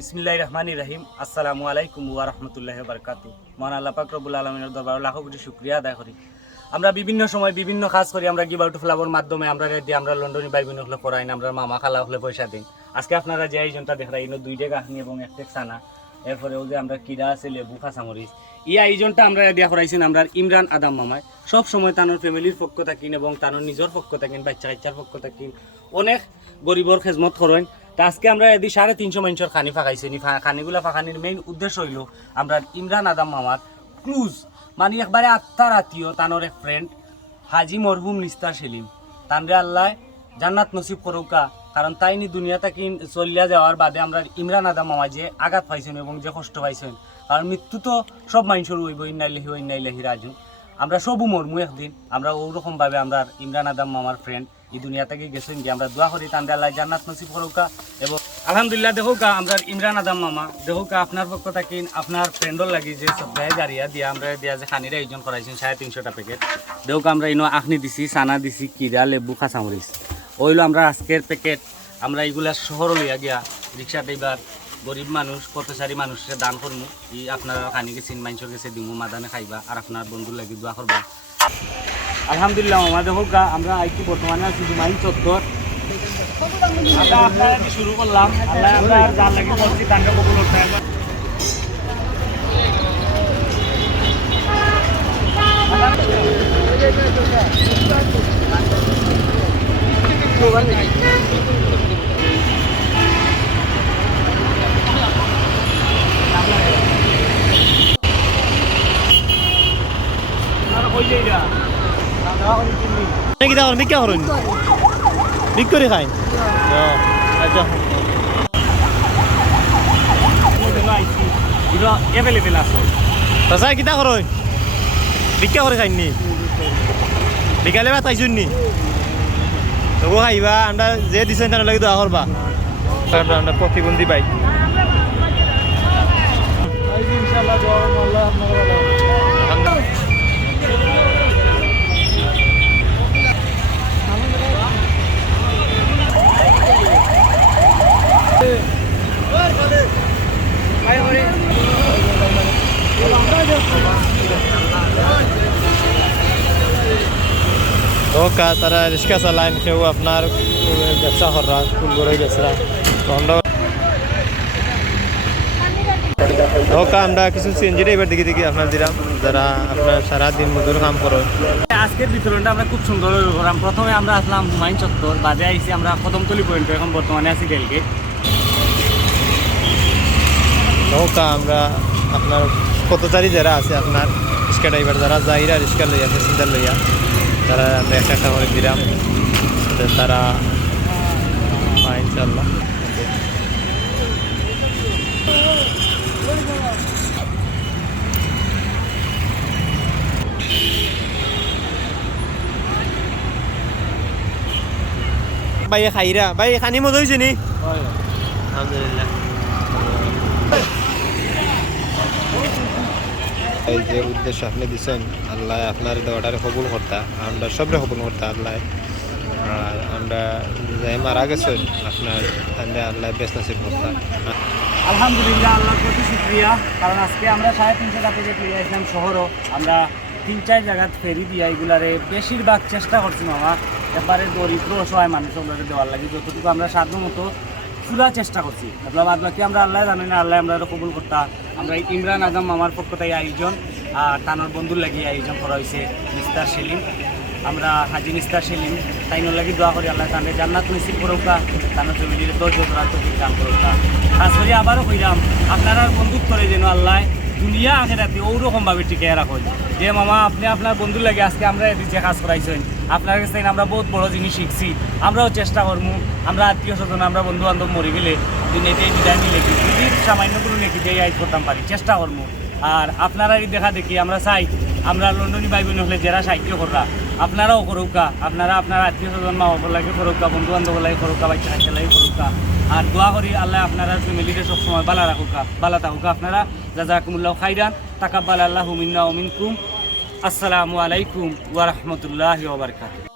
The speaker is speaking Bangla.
বিসমিল্লাহির রহমানির রহিম। আসসালামু আলাইকুম ওয়া রাহমাতুল্লাহি ওয়া বারাকাতুহু। মহান আল্লাহ পাক রব্বুল আলামিনের দরবারে লাখো কোটি শুকরিয়া আদায় করি। আমরা বিভিন্ন সময় বিভিন্ন কাজ করি, আমরা গিভ আউট ফ্লাওয়ার মাধ্যমে আমরা লন্ডনী ভাই বোন হলে পড়াই না, আমরা মামা খালা হলে পয়সা দিই। আজকে আপনারা যে আয়োজনটা দেখাই ইনো 2 টাকা খানি এবং 1 টাকা সানা, এরপরেও যে আমরা কিরা আছে লেবু কাঁচামরিচ, এই আয়োজনটা আমরা দিয়া করাইছেন আমরা ইমরান আদম মামায়। সব সময় তানোর ফ্যামিলির পক্ষ থাকিন এবং তানোর নিজের পক্ষ থাকিন, বাচ্চা কাচ্চার পক্ষ থাকিন, অনেক গরিবর খেজমত করেন। তা আজকে আমরা এদি 350 মানুষের খানি ফাঁকাইছি। খানিগুলা ফাঁকানির মেইন উদ্দেশ্য হইল আমরা ইমরান আদম মামার ক্লুজ মানে একবারে আত্মার আত্মীয়, তানোর এক ফ্রেন্ড হাজি মরহুম নিস্তার সেলিম, তানরে আল্লাহ জান্নাত নসিব করুকা। কারণ তাইনি দুনিয়া থেকে চলিয়া যাওয়ার বাদে আমরা ইমরান আদম মামা যে আঘাত পাইছেন এবং যে কষ্ট পাইছেন, কারণ মৃত্যু তো সব মানুষের হইব, ইন্নাইলাহি রাজিউন। আমরা সবু মরমু একদিন, আমরা ওরকমভাবে আমরা ইমরান আদম মামার ফ্রেন্ড এই দুনিয়া থেকে গেছেন যে আমরা দোয়া করি তানরে আল্লাহ জান্নাত নসিব করুকা। এবং আলহামদুলিল্লাহ দেখুকা আমরা ইমরান আদম মামা দেখুকা আপনার পক্ষ থাকি আপনার ফ্রেন্ডর লাগি যে সপ্তাহে জারিয়া দিয়া আমরা দিয়া যে খানির আয়োজন করাইছেন 350টা প্যাকেট দেখুকা। আমরা ইনো আখনি দিছি, সানা দিছি, কিরা, লেবু, কাঁচামরিচ ওইলো আমরা আজকের প্যাকেট। আমরা এইগুলা শহর লইয়া গিয়া রিক্সা ড্রাইভার গরিব মানুষ পথচারী মানুষের দান করমু। ই আপনারা খানি গেছেন মানুষের কাছে দিমু, মাদানে খাইবা আর আপনার বন্ধুর লাগি দোয়া করবা। আলহামদুলিল্লাহ মামা দেখুকা আমরা আইকি বর্তমানে আছি জুমাইন চত্বর। আমরা আপনারা শুরু করলাম, আল্লাহ আমরা যার লাগি করছি তাকে কবুল করতে হবে। ভিক্ষা করেন ভিক করে খাই। আচ্ছা এভেলেবেল আছে তাছা কিতা করেন ভিক্ষা করে খাইনি বিকালে বা তাইছুন নি তবু খাইবা। আমরা যে দিচ্ছেন তার লাগে দোয়া করবা। আমরা প্রতিবন্ধী পাই তারা রিক্সা চালায়, কেউ আপনার ব্যবসা করা ফুল করে গেছে। আমরা কিছু সিএনজি ড্রাইভার দেখি আপনার দিলাম যারা আপনার সারাদিন মজুর কাম করেন। আজকের বিতরণটা আমরা খুব সুন্দর করলাম। প্রথমে আমরা আসলাম হুমায়ুন চত্বর, বাদে আইসি আমরা কদমতলি পয়েন্ট, এখন বর্তমানে আছি রেলগেট। আমরা আপনার পথচারী যারা আছে আপনার রিক্সা ড্রাইভার যারা যাইরা রিক্সা লইয়া প্যাসেঞ্জার লইয়া তারা আমরা একটা করে দিলাম, তারা ইনশাল্লাহ ভাই খাইরা ভাই খানি মজা হয়েছে নি? আলহামদুলিল্লাহ। এই যে উদ্দেশ্য আপনি দিচ্ছেন আল্লাহ আপনার দেওয়াটারে কবুল করতা, আমরা সবরে কবুল করতা আল্লাহ। আর আমরা যে মারা গেছেন আপনার আল্লাহ বেশ নাসিব করতা। আলহামদুলিল্লাহ আল্লাহর প্রতি শুকরিয়া, কারণ আজকে আমরা 350টা প্যাকেট লিয়ে আসলাম শহরও। আমরা 3-4 জায়গায় ফেরি দিয়া এগুলারে বেশিরভাগ চেষ্টা করছি মামা এবারে দরিদ্র অসহায় মানুষগুলোরে দেওয়ার লাগে যতটুকু আমরা সাধ্য মতো পুরা চেষ্টা করছি। বাদ বাকি আমরা আল্লাহ জানি না, আল্লাহ আমরা কবুল করতা। আমরা ইমরান আদম মামার পক্ষ থেকে আয়োজন আর তানোর বন্ধুর লাগিয়ে আয়োজন করা হয়েছে নিস্তার সেলিম। আমরা হাজি নিস্তার সেলিম তাইনোর লাগি দোয়া করি আল্লাহ তাদের জান্নাত নসিব করুকা, তানোর ফ্যামিলির ধৈর্য ধরার তৌফিক দান করুকা। খাস করে আবারও কইলাম আপনারা বন্ধুত্বরে যেন আল্লাহ দুনিয়া আখেরাতে ওরকমভাবে টিকে রাখুন যে মামা আপনি আপনার বন্ধুর লাগে আজকে আমরা যে কাজ করাইছেন আপনার কাছে আমরা বহুত বড় জিনিস শিখছি। আমরাও চেষ্টা করবো আমরা আত্মীয় স্বজন আমরা বন্ধু বান্ধব মরে গেলে দুনিয়াতেই বিদায় নিলে যদি সামান্য কোনো নেকি দিয়ে আইজ করতাম পারি চেষ্টা করবো। আর আপনারা এই দেখা দেখি আমরা চাই আমরা লন্ডনী ভাই বোন হলে যারা সাহিত্য কররা আপনারাও করুকা, আপনারা আপনার আত্মীয় স্বজন মা বাবার লাগে করুকা, বন্ধু বান্ধব লাগে করুকা, বাচ্চা কাচ্চা লাগে করুকা। আর দোয়া করি আল্লাহ আপনারা ফ্যামিলিতে সবসময় বালা রাখুকা, বালা থাকুকা। আপনারা জাযাকুমুল্লাহু খাইরান, তাকাব্বালাল্লাহু মিন্না ওয়া মিনকুম। আসসালামু আলাইকুম ওয়া রাহমাতুল্লাহি ওয়া বারাকাতুহু।